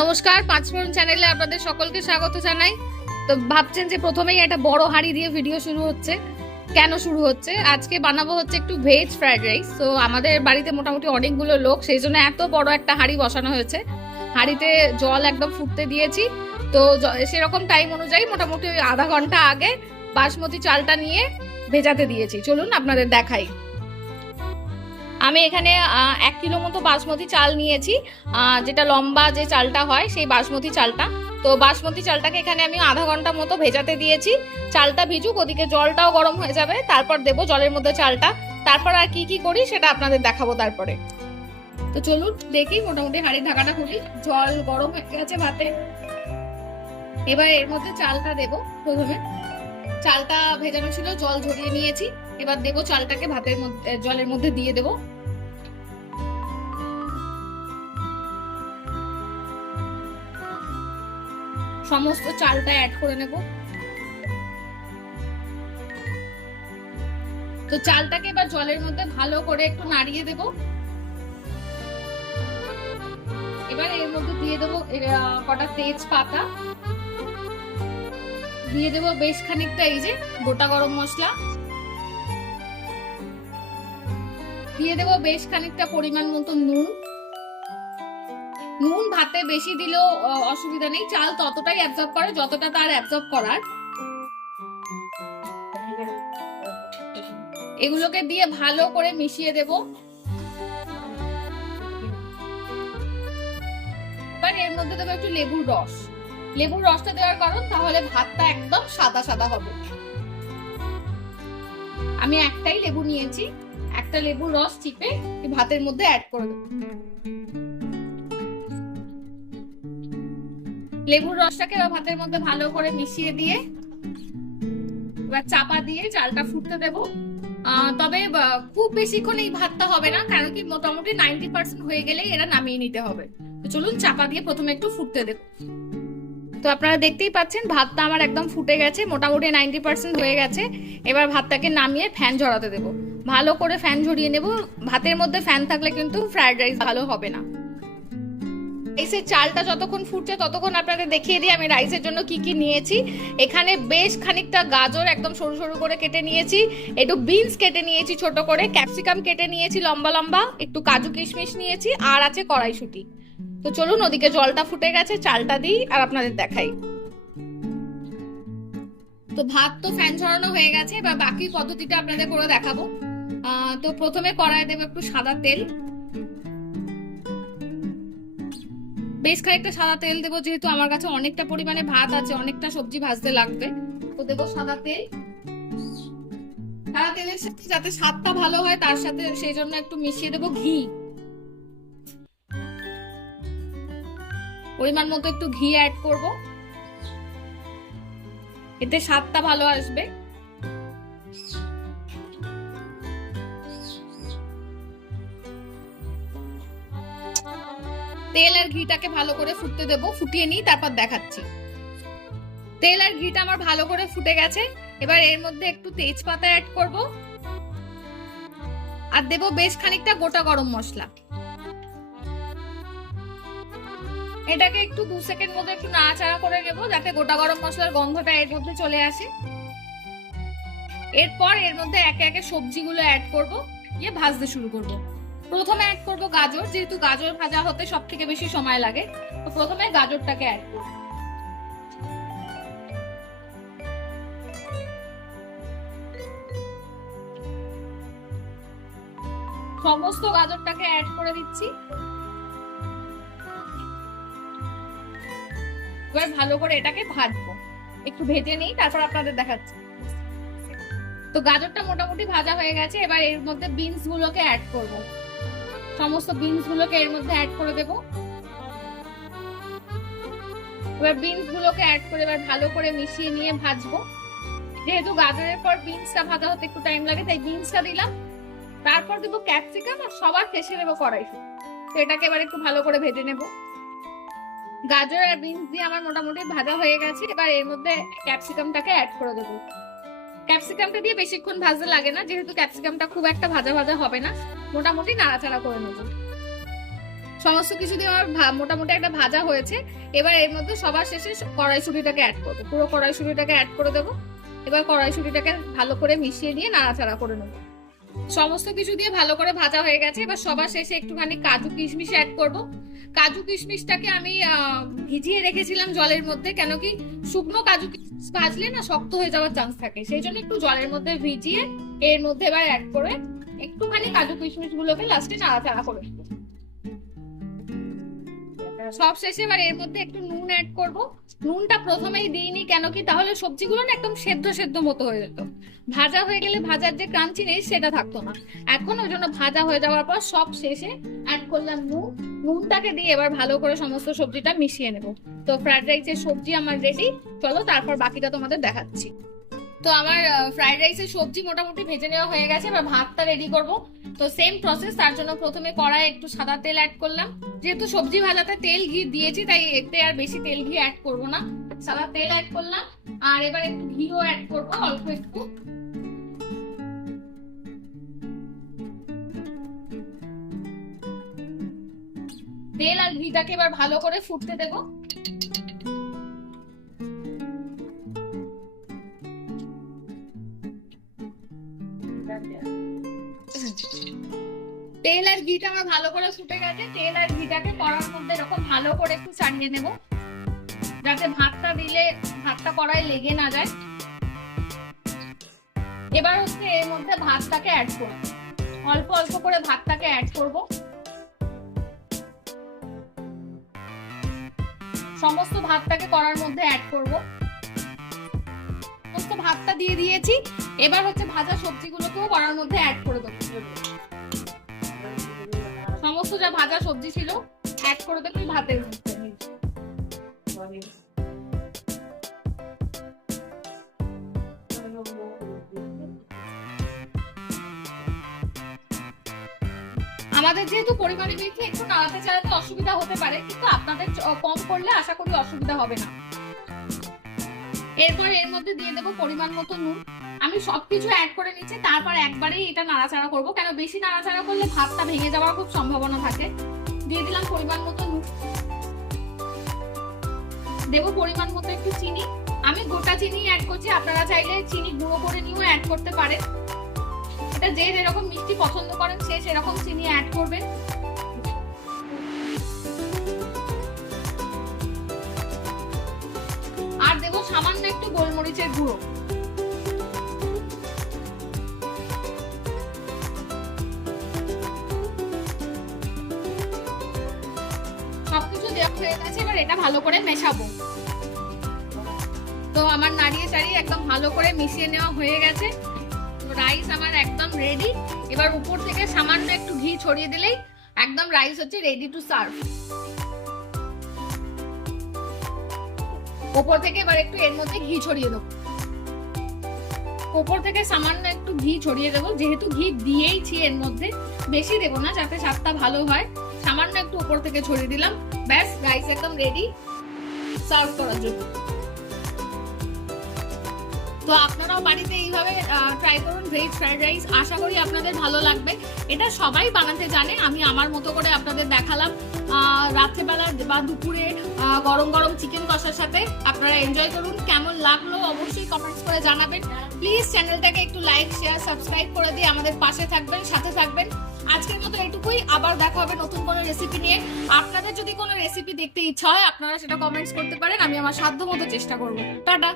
নমস্কার, পাঁচফোড়ন চ্যানেলে আপনাদের সকলকে স্বাগত জানাই। তো ভাবছেন যে প্রথমেই একটা বড় হাঁড়ি দিয়ে ভিডিও শুরু হচ্ছে, কেন শুরু হচ্ছে? আজকে বানাবো হচ্ছে একটু ভেজ ফ্রাইড রাইস। তো আমাদের বাড়িতে মোটামুটি অনেকগুলো লোক, সেই জন্য এত বড় একটা হাঁড়ি বসানো হয়েছে। হাঁড়িতে জল একদম ফুটতে দিয়েছি। তো সেরকম টাইম অনুযায়ী মোটামুটি ওই আধা ঘন্টা আগে বাসমতি চালটা নিয়ে ভেজাতে দিয়েছি। চলুন আপনাদের দেখাই। আমি এখানে 1 কিলো মতো বাসমতি চাল নিয়েছি, যেটা লম্বা যে চালটা হয় সেই বাসমতি চালটা। তো বাসমতি চালটাকে এখানে আমি আধা ঘন্টা মতো ভেজাতে দিয়েছি। চালটা ভিজুক, ওদিকে জলটাও গরম হয়ে যাবে, তারপর দেবো জলের মধ্যে চালটা। তারপর আর কি কি করি সেটা আপনাদের দেখাবো তারপরে। তো চলুন দেখি, মোটামুটি হাঁড়ির ঢাকাটা খুলি। জল গরম হয়ে গেছে ভাতে, এবার এর মধ্যে চালটা দেবো। প্রথমে চালটা ভেজানো ছিল, জল ঝরিয়ে নিয়েছি। এবার দেবো চালটাকে ভাতের মধ্যে, জলের মধ্যে দিয়ে দেবো। সমস্ত চালটা অ্যাড করে নেব। তো চালটাকে এবার জলের মধ্যে ভালো করে একটু নাড়িয়ে দেব। এবার এর মধ্যে দিয়ে দেবো কটা তেজপাতা, দিয়ে দেবো বেশ খানিকটা এই যে গোটা গরম মশলা, দিয়ে দেবো বেশ খানিকটা পরিমাণ মতো নুন। নুন ভাতে বেশি দিলেও অসুবিধা নেই, চাল ততটাই অ্যাবজর্ব করে যতটা তার অ্যাবজর্ব করার। এগুলোকে দিয়ে ভালো করে মিশিয়ে দেব। এবার এর মধ্যে দেবো একটু লেবুর রস। লেবুর রসটা দেওয়ার কারণ তাহলে ভাতটা একদম সাদা সাদা হবে। আমি একটাই লেবু নিয়েছি, একটা লেবুর রস চিপে ভাতের মধ্যে অ্যাড করে দেবো। লেবুর রসটাকে ভাতের মধ্যে ভালো করে মিশিয়ে দিয়ে এবার চাপা দিয়ে চালটা ফুটতে দেব। তবে খুব বেশিক্ষণ এই ভাতটা হবে না, কারণ কি মোটামুটি 90% হয়ে গেলেই এরা নামিয়ে নিতে হবে। তো চলুন চাপা দিয়ে প্রথমে একটু ফুটতে দেব। তো আপনারা দেখতেই পাচ্ছেন ভাতটা আমার একদম ফুটে গেছে, মোটামুটি 90% হয়ে গেছে। এবার ভাতটাকে নামিয়ে ফ্যান ঝরাতে দেব। ভালো করে ফ্যান ঝরিয়ে নেব। ভাতের মধ্যে ফ্যান থাকলে কিন্তু ফ্রাইড রাইস ভালো হবে না। রাইসের চালটা যতক্ষণ ফুটছে ততক্ষণ আপনাদের দেখিয়ে দিই আমি রাইসের জন্য কি কি নিয়েছি। এখানে বেশ খানিকটা গাজর একদম সরু সরু করে কেটে নিয়েছি, একটু বিনস কেটে নিয়েছি ছোট করে, ক্যাপসিকাম কেটে নিয়েছি লম্বা লম্বা, একটু কাজু কিশমিশ নিয়েছি, আর আছে কড়াইশুঁটি। তো চলুন ওদিকে জলটা ফুটে গেছে, চালটা দিই আর আপনাদের দেখাই। তো ভাত তো ফ্যান ঝরানো হয়ে গেছে, এবার বাকি পদ্ধতিটা আপনাদের করে দেখাবো। তো প্রথমে কড়াই দেবো একটু সাদা তেল, বেশ খানিকটা সাদা তেল দেবো, যেহেতু আমার কাছে অনেকটা পরিমাণে ভাত আছে, অনেকটা সবজি ভাজতে লাগবে। তো দেবো সাদা তেল। সাদা তেলের সাথে যাতে স্বাদটা ভালো হয় তার সাথে সেই জন্য একটু মিশিয়ে দেবো ঘি, পরিমাণ মতো একটু ঘি অ্যাড করব, এতে স্বাদটা ভালো আসবে। তেল আর ঘিটাকে ভালো করে ফুটতে দেবো, ফুটিয়ে নিই তারপর দেখাচ্ছি। তেল আর ঘিটা আমার ভালো করে ফুটে গেছে। এবার এর মধ্যে একটু তেজপাতা অ্যাড করব, আর দেবো বেশ খানিকটা গোটা গরম মশলা। এটাকে একটু 2 সেকেন্ড মধ্যে একটু নাড়াচাড়া করে নেব, যাতে গোটা গরম মশলার গন্ধটা এর মধ্যে চলে আসে। এরপর এর মধ্যে একে একে সবজিগুলো অ্যাড করব, দিয়ে ভাজতে শুরু করব। প্রথমে অ্যাড করব গাজর, যেহেতু গাজর ভাজা হতে সব থেকে বেশি সময় লাগে। তো প্রথমে গাজরটাকে অ্যাড করব। সমস্ত গাজরটাকে অ্যাড করে দিচ্ছি। এবার ভালো করে এটাকে ভাজবো, একটু ভেজে নিই তারপর আপনাদের দেখাচ্ছি। তো গাজরটা মোটামুটি ভাজা হয়ে গেছে, এবার এর মধ্যে বিনস গুলোকে অ্যাড করব। সমস্ত বিনস গুলোকে এর মধ্যে অ্যাড করে দেব। এবার বিনস গুলোকে অ্যাড করে এবার ভালো করে মিশিয়ে নিয়ে ভাজবো। যেহেতু গাজরের পর বিনসটা ভাজা হতে একটু টাইম লাগে, তাই বিনসটা দিলাম। তারপর দেবো ক্যাপসিকাম, আর সবার শেষে দেবো কড়াইশুঁটি। তো এটাকে এবার একটু ভালো করে ভেজে নেব। গাজর আর বিনস দিয়ে আমার মোটামুটি ভাজা হয়ে গেছে। এবার এর মধ্যে ক্যাপসিকামটাকে অ্যাড করে দেবো। ক্যাপসিকামটা দিয়ে বেশিক্ষণ ভাজতে লাগে না, যেহেতু ক্যাপসিকামটা খুব একটা ভাজা ভাজা হবে না, মোটামুটি নাড়াচাড়া করে নেব। সমস্ত কিছু দিয়ে আমার মোটামুটি একটা ভাজা হয়েছে। এবার এর মধ্যে সবার শেষে কড়াইশুঁটিটাকে অ্যাড করবো, পুরো কড়াইশুঁটিটাকে অ্যাড করে দেবো। এবার কড়াইশুঁটিটাকে ভালো করে মিশিয়ে নিয়ে নাড়াচাড়া করে নেবো। সমস্ত কিছু দিয়ে ভালো করে ভাজা হয়ে গেছে। এবার সবার শেষে একটুখানি কাজু কিশমিশ অ্যাড করব। কাজু কিশমিশটাকে আমি ভিজিয়ে রেখেছিলাম জলের মধ্যে, কেন কি শুকনো কাজু কিশমিশ ভাজলে না শক্ত হয়ে যাওয়ার চান্স থাকে, সেই জন্য একটু জলের মধ্যে ভিজিয়ে এর মধ্যে এবার অ্যাড করে একটুখানি কাজু কিশমিশ গুলোকে লাস্টে নাড়াচাড়া করে দেবো। সব শেষে এবার এর মধ্যে একটু নুন অ্যাড করব। নুনটা প্রথমেই দিইনি, কেন কি তাহলে সবজিগুলো না একদম সেদ্ধ সেদ্ধ মতো হয়ে যেত, ভাজা হয়ে গেলে ভাজার যে ক্রাঞ্চি নেই সেটা থাকতো না। এখন ওই জন্য ভাজা হয়ে যাওয়ার পর সব শেষে অ্যাড করলাম নুন। নুনটাকে দিয়ে এবার ভালো করে সমস্ত সবজিটা মিশিয়ে নেব। তো ফ্রাইড রাইসের সবজি আমার রেডি, চলো তারপর বাকিটা তোমাদের দেখাচ্ছি। তো আমার ফ্রাইড রাইসের সবজি মোটামুটি ভেজে নেওয়া হয়ে গেছে, এবার ভাতটা রেডি করব। তো সেম প্রসেস, তার জন্য প্রথমে কড়াই একটু সাদা তেল অ্যাড করলাম। যেহেতু সবজি ভাজাতে তেল ঘি দিয়েছি তাই এতে আর বেশি তেল ঘি অ্যাড করব না, সাদা তেল অ্যাড করলাম। আর এবার একটু ঘিও অ্যাড করব, অল্প একটু। তেল আর ঘিটাকে এবার ভালো করে ফুটতে দেবো। তেল আর ঘিটা আমার ভালো করে ফুটে গেছে। তেল আর ঘিটাকে কড়ার মধ্যে এরকম ভালো করে একটু ছাড়িয়ে নেব, যাতে ভাতটা দিলে ভাতটা কড়াই লেগে না যায়। এবার হচ্ছে এর মধ্যে ভাতটাকে অ্যাড করব, অল্প অল্প করে ভাতটাকে অ্যাড করব। সমস্ত ভাতটাকে কড়ার মধ্যে অ্যাড করব। সমস্ত ভাতটা দিয়ে দিয়েছি। এবার হচ্ছে ভাজা সবজিগুলোকেও কড়ার মধ্যে অ্যাড করে দেবো। সমস্ত যা ভাজা সবজি ছিল অ্যাড করে দেবো ভাতের মধ্যে। আমাদের যেহেতু পরিমাণে বেশি, একটু নাড়াতে চাড়াতে অসুবিধা হতে পারে, কিন্তু আপনাদের কম করলে আশা করি অসুবিধা হবে না। এরপর এর মধ্যে দিয়ে দেবো পরিমাণ মতো নুন। আমি সবকিছু অ্যাড করে নিচ্ছি, তারপর একবারেই এটা নাড়াচাড়া করবো, কেন বেশি নাড়াচাড়া করলে ভাতটা ভেঙে যাওয়ার খুব সম্ভাবনা থাকে। দিয়ে দিলাম পরিমাণ মতো নুন। দেবো পরিমাণ মতো একটু চিনি। আমি গোটা চিনি অ্যাড করছি, আপনারা চাইলে চিনি গুঁড়ো করে নিয়েও অ্যাড করতে পারেন। এটা যে যেরকম মিষ্টি পছন্দ করেন সে সেরকম চিনি অ্যাড করবেন। আর দেবো সামান্য একটু গোলমরিচের গুঁড়ো। সবকিছু দেওয়া হয়ে গেছে, এবার এটা ভালো করে মেশাবো। তো আমার নাড়িয়ে চাড়িয়ে একদম ভালো করে মিশিয়ে নেওয়া হয়ে গেছে। রাইস আমার একদম রেডি। এবার উপর থেকে সামান্য একটু ঘি ছড়িয়ে দিলেই একদম রাইস হচ্ছে রেডি টু সার্ভ। উপর থেকে এবার একটু এর মধ্যে ঘি ছড়িয়ে দেবো। উপর থেকে সামান্য একটু ঘি ছড়িয়ে দেবো, যেহেতু ঘি দিয়েইছি এর মধ্যে, বেশি দেবো না যাতে স্বাদটা ভালো হয়। সামান্য একটু উপর থেকে ছড়িয়ে দিলাম, ব্যাস রাইস একদম রেডি সার্ভ করার জন্য। তো আপনারাও বাড়িতে এইভাবে ট্রাই করুন ভেজ ফ্রাইড রাইস, আশা করি আপনাদের ভালো লাগবে। এটা সবাই বানাতে জানে, আমি আমার মতো করে আপনাদের দেখালাম। রাত্রেবেলা বা দুপুরে গরম গরম চিকেন কষার সাথে আপনারা এনজয় করুন। কেমন লাগলো অবশ্যই কমেন্টস করে জানাবেন। প্লিজ চ্যানেলটাকে একটু লাইক শেয়ার সাবস্ক্রাইব করে দিয়ে আমাদের পাশে থাকবেন, সাথে থাকবেন। আজকের মতো এটুকুই, আবার দেখা হবে নতুন কোনো রেসিপি নিয়ে। আপনাদের যদি কোনো রেসিপি দেখতে ইচ্ছা হয় আপনারা সেটা কমেন্টস করতে পারেন, আমি আমার সাধ্য মতো চেষ্টা করবো। টাটা।